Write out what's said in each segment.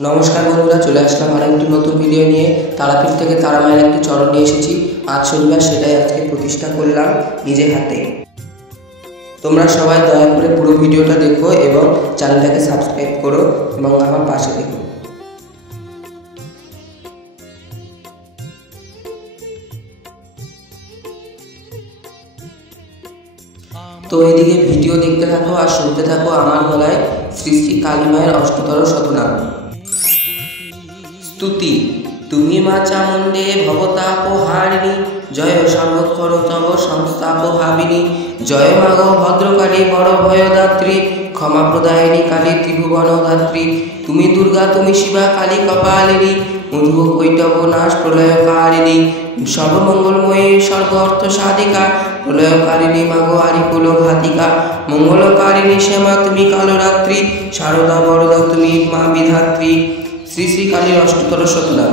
নমস্কার বন্ধুরা, চলে আসলাম আর একটি নতুন ভিডিও নিয়ে। তারাপীঠ থেকে তারা মায়ের একটি চরণ নিয়ে এসেছি। আজ শনিবার, সেটাই আজকে প্রতিষ্ঠা করলাম নিজের হাতে। তোমরা সবাই দয়া করে পুরো ভিডিওটা দেখো এবং চ্যানেলটাকে সাবস্ক্রাইব করো এবং আমার পাশে দেখো। তো এদিকে ভিডিও দেখতে থাকো আর শুনতে থাকো আমার গলায় শ্রী শ্রী কালী মায়ের অষ্টতর শতনাম। স্তুতি। তুমি মা চামুণ্ডে ভবতাপহারিণী, জয় সর্বক্ষর তব সংস্থাপহাবিনী, জয় মাগো ভদ্রকালী বড় ভয়দাত্রী, ক্ষমা প্রদায়িনী কালী ত্রিভুবন ধাত্রী। তুমি দুর্গা, তুমি শিবা, কালী কপালিনী, মধু কৈটব নাশ প্রলয়কারিণী, সর্বমঙ্গলময়ী স্বর্গ অর্থ সাধিকা, প্রলয়কারিণী মাগো আরিকুল ঘাতিকা, মঙ্গলকারিণী শ্যামা তুমি কালরাত্রি, শারদা বরদা তুমি মা বিধাত্রী। শ্রী শ্রী কালীর অষ্টতর শতনাম।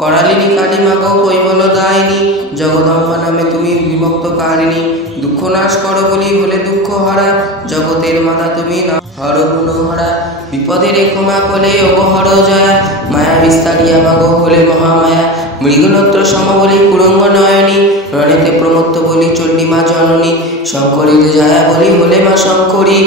করালিনী কালী মাগো কৈবলদায়িনী, জগদম্বা নামে তুমি বিমুক্তকারিণী, দুঃখ নাশ করো বলি হলে দুঃখ হরা, জগতের মাতা তুমি না হর গুণ হরা, বিপদের ক্ষমা কোলে অবহর জয়া, মায়া বিস্তারিয়া মাগো হলে মহামায়া, মৃগনত্র সম বলি কুরঙ্গ নয়নী, রণেতে প্রমত্ত বলি চণ্ডীমা জননী, শঙ্করের জয়া বলি হলে মা শঙ্করী,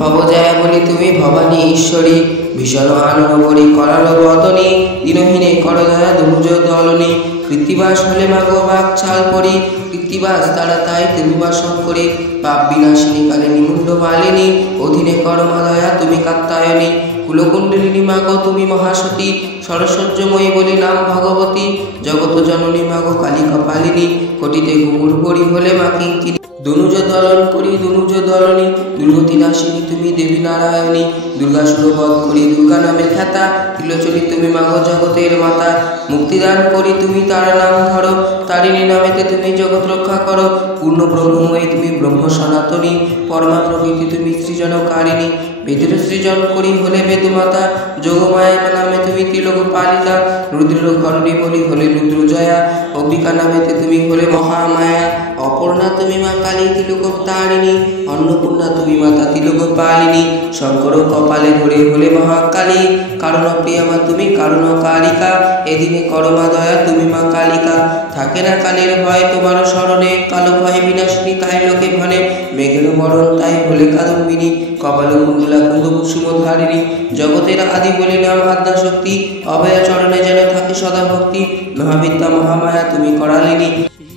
ভবজয়া বলি তুমি ভবানী ঈশ্বরী, ভীষণ আনন্দ বলি করালো বদনী, দিনহীনে কর দয়া দুর্জ দলনী, কৃত্তিবাস হলে মাগো বাক ছাল পরি, কৃত্তিবাস তারা তাই তুমি বাসন করি, পাপ বিনাশিনী কালে নিমুণ্ড মালিনী, অধীনে কর মা দয়া তুমি কাত্তায়নী, কুলকুণ্ডলিনী মাগো তুমি মহাসতী, সরস্বজ্যময়ী বলি নাম ভগবতী, জগত জননী মাগো কালী কপালিনী, কোটিতে ঘুমুর পরি হলে মা কিঙ্কিনী, দনুজ দলন করি দনুজ দলনী, দুর্গতি নাশিনী তুমি দেবী নারায়ণী, দুর্গাসুর বধ করি দুর্গা নামে খ্যাতা, ত্রিলোচনী তুমি মাগো জগতের মাতা, মুক্তিদান করি তুমি তার নাম ধরো, তারিণী নামেতে তুমি জগৎ রক্ষা করো, পূর্ণ ব্রহ্মময়ী তুমি ব্রহ্ম সনাতনী, পরমা প্রকৃতি তুমি সৃজনকারিণী, বেদের সৃজন করি হলে বেদমাতা, যোগমায়া নামে তুমি তিলক পালিতা, রুদ্র ঘরণী বলি হলে রুদ্র জয়া, অম্বিকা নামেতে তুমি হলে মহামায়া, অপর্ণা তুমি মা কালী তিলক তারিণী, অন্নপূর্ণা তুমি মাতা তিলক পালিনী, শঙ্কর কপালে ধরে হলে মহাকালী, কারণ প্রিয়া মা তুমি কারণ কালিকা, এদিনে করমা দয়া তুমি মা কালিকা, থাকে না কালের ভয় তোমার স্মরণে, কালো ভয় বিনাশিনী তাই লোকে ভনে, মেঘের মরণ তাই হলে কাদম্বিনী, কপাল কুণ্ডলা কুন্দ কুসুমধারিণী, জগতের আদি বলে নাম আদ্যা শক্তি, অভয় চরণে যেন থাকে সদা ভক্তি, মহাবিদ্যা মহামায়া তুমি করালিনী,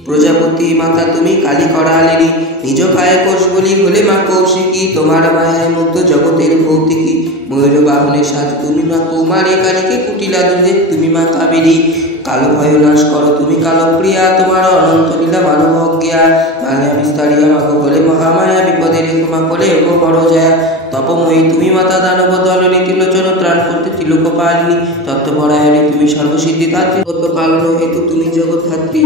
প্রজাপতি মাতা তুমি কালী করালিনী, নিজ পায়ে কোষ বলি হলে মা কৌশিকী, তোমার মায়ায় মুক্ত জগতের ভৌতিকী, ময়ূর বাহনে সাজ তুমি মা কুমারী, কালীকে কুটিলা দুধে তুমি মা কাবেরী, কালো ভয় নাশ করো তুমি কালো প্রিয়া, তোমার অনন্ত লীলা মানব অজ্ঞা, মায়া বিস্তারিয়া মাগো বলে মহামায়া, বিপদের ক্ষমা করে ওগো বড় জয়া, তপময়ী তুমি মাতা দানব দলনী, ত্রিলোচন ত্রাণ করতে তিলক পালিনী, তত্ত্বপরায়ণী তুমি সর্বসিদ্ধি দাত্রী, পালন হেতু তুমি জগৎ ধাত্রী,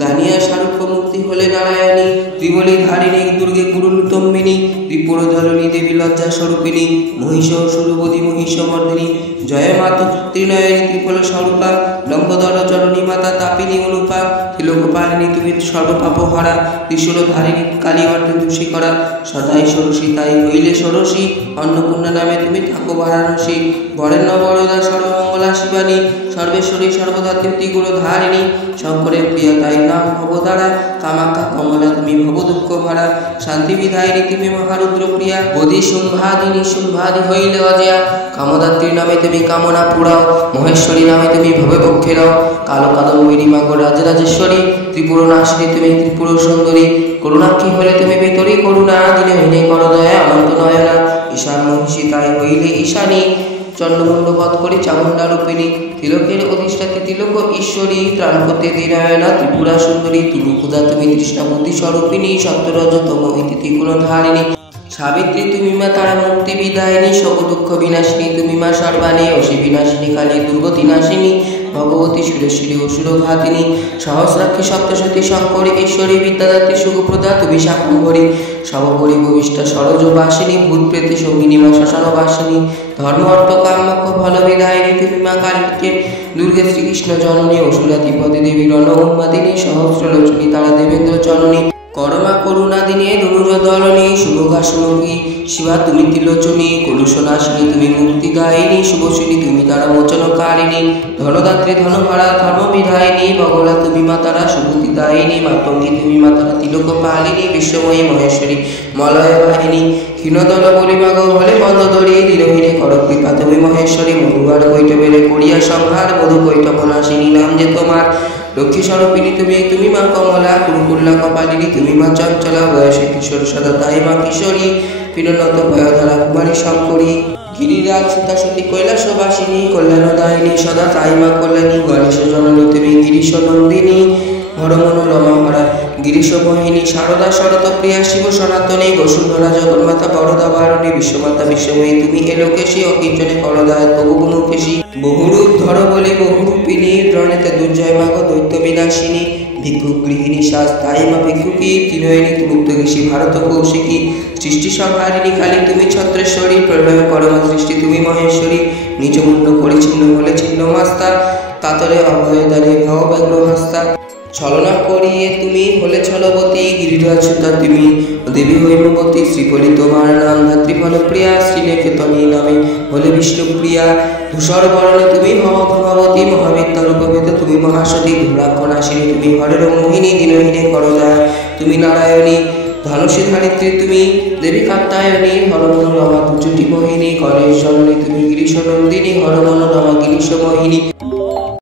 গানিয়া শারুক্য মুক্তি হলে নারায়ণী, ত্রিবলী ধারিণী দুর্গে গুরুতম্বিনী, ত্রিপুর দলনী দেবী লজ্জা স্বরূপিণী, মহিষ সুরবধী মহিষমর্দিনী, জয় মাত ত্রিনয়নী ত্রিফল স্বরূপা, লম্বদর জননী মাতা তাপিনী অনুপা, তিলক পালিনী তুমি সর্বপাপ হারা, ত্রিশূল ধারিণী কালী অর্থে তুষি করা, সদাই ষোড়শী তাই হইলে ষোড়শী, অন্নপূর্ণা নামে তুমি থাকো বারাণসী, বরেণ্য বরদা সর্বমঙ্গলা শিবানী, সর্বেশ্বরী সর্বদা ত্রিগুণ ধারিণী, শঙ্করের প্রিয়া তাই নাম ভবতারা, কামাখ্যা কমলা তুমি ভব দুঃখ ভরা, শান্তি বিধায়িনী তুমি মহারুদ্র প্রিয়া, বোধি শুম্ভাদিনী শুম্ভাদি হইলে অজয়া, কামদাত্রী নামে তুমি কামনা পুরাও, মহেশ্বরী নামে তুমি ভবে পক্ষে রাও, কালো কাদম্বিনী মাগো রাজরাজেশ্বরী, ত্রিপুর নাশিনী তুমি ত্রিপুর সুন্দরী, করুণাক্ষী হলে তুমি ভিতরী করুণা, দিনে হীনে কর দয়া অনন্ত নয়না, ঈশান মহিষী তাই হইলে ঈশানী, চন্দ্রমুণ্ড বধ করি চামুণ্ডা রূপিণী, তিলকের অধিষ্ঠাত্রী তিলক ঈশ্বরী, ত্রাণ করতে দিনায়না ত্রিপুরা সুন্দরী, তুলুকুদা তুমি তৃষ্ণাবতী স্বরূপিণী, সত্যরজতম ইতি ত্রিগুণ ধারিণী, সাবিত্রী তুমি মা তারা মুক্তি বিদায়িনী, শোক দুঃখ বিনাশিনী তুমি মা সর্বাণী, অসি বিনাশিনী কালী দুর্গতি নাশিনী, ভগবতী সুরেশ্বরী অসুর ঘাতিনী, সহস্রাক্ষী সপ্তশতী শঙ্করী ঈশ্বরী, বিদ্যাদাত্রী সুখপ্রদা তুমি শাকম্ভরী, সর্বোপরি ভূমিষ্ঠা সরজ বাসিনী, ভূত প্রেতে সঙ্গিনী মা শ্মশান বাসিনী, ধর্ম অর্থ কাম্যক্ষ ফল বিদায়িনী তুমি মা কালীকে, দুর্গে শ্রীকৃষ্ণ জননী, অসুরাধিপতি দেবী রণ উন্মাদিনী, সহস্রলোচনী তারা দেবেন্দ্র জননী, করমা করুণা দিনে দনুজ দলনী, শুভকাশমুখী শিবা তুমি ত্রিলোচনী, কলুষনাশিনী তুমি মুক্তি গায়িনী, শুভশ্রী তুমি দ্বারা মোচনকারিণী ধনদাত্রী ধনহারা ধর্মবিধায়িনী বগলা তুমি মাতারা সুভূতিদায়িনী মাতঙ্গী তুমি মাতারা তিলকপালিনী বিশ্বময়ী মহেশ্বরী মলয় বাহিনী ক্ষীণদল বলিমাগ হলে বন্ধ দড়ি দিলহীনে করকৃপা তুমি মহেশ্বরী মধুয়ার কৈটবেরে করিয়া সংহার মধু কৈটবনাশিনী নাম যে তোমার লক্ষ্মী স্বরূপিনী তুমি মা কমলা কুরুকুল্লা কপালিনী তুমি মা চঞ্চলা বয়সে কিশোর সদা তাই মা কিশোরী বিনোন্নত ভয়ধারা কুমারী শঙ্করী গিরিরাজ সুতা সতী কৈলাসবাসিনী কল্যাণদায়িনী সদা তাই মা কল্যাণী গণেশ জননী তুমি গিরিশ নন্দিনী হরমন রমাহরা গিরিশ মোহিনী শারদা শরত প্রিয়া শিব সনাতনী বসুন্ধরা জগন্মাতা বরদা বারণী বিশ্বমাতা বিশ্বময়ী তুমি এলোকেশী অকিঞ্চনে করদায় বহুমুখেশী বহুরূপ ধর বলে বহুরূপিণী দ্রণেতে দুর্জয় মাগ দৈত্য বিনাশিনী ভিক্ষুক গৃহিণী সাজ তাই মা ভিক্ষুকী তিনয়নী মুক্তকেশী ভারত কৌশিকী সৃষ্টি সংহারিণী কালী তুমি ছত্রেশ্বরী প্রলয় করমা সৃষ্টি তুমি মহেশ্বরী নিজ মুন্ড পরিচ্ছিন্ন হলে ছিন্ন মাস্তা কাতরে অভয়দানে ভব ব্যগ্র হস্তা ছলনা করিয়ে তুমি হলে ছলবতী গিরিরাজ সুতা তুমি দেবী হৈমবতী শ্রীফলী তোমার নাম ধাত্রীফল প্রিয়া শ্রীনেকেতনী নামে হলে বিষ্ণুপ্রিয়া ধূসর বর্ণ তুমি মহাভূমাবতী মহাবিদ্যা রূপভেদ তুমি মহাসতী ধূম্রাক্ষণাশিনী তুমি হরের মোহিনী দিনহীনে করদায় তুমি নারায়ণী ধনুষী ধারিত্রী তুমি দেবী কাত্যায়নী হরমন রমা দুচুটি মোহিনী গণেশ জননী তুমি গিরিশ নন্দিনী হরমন রমা গিরিশ মোহিনী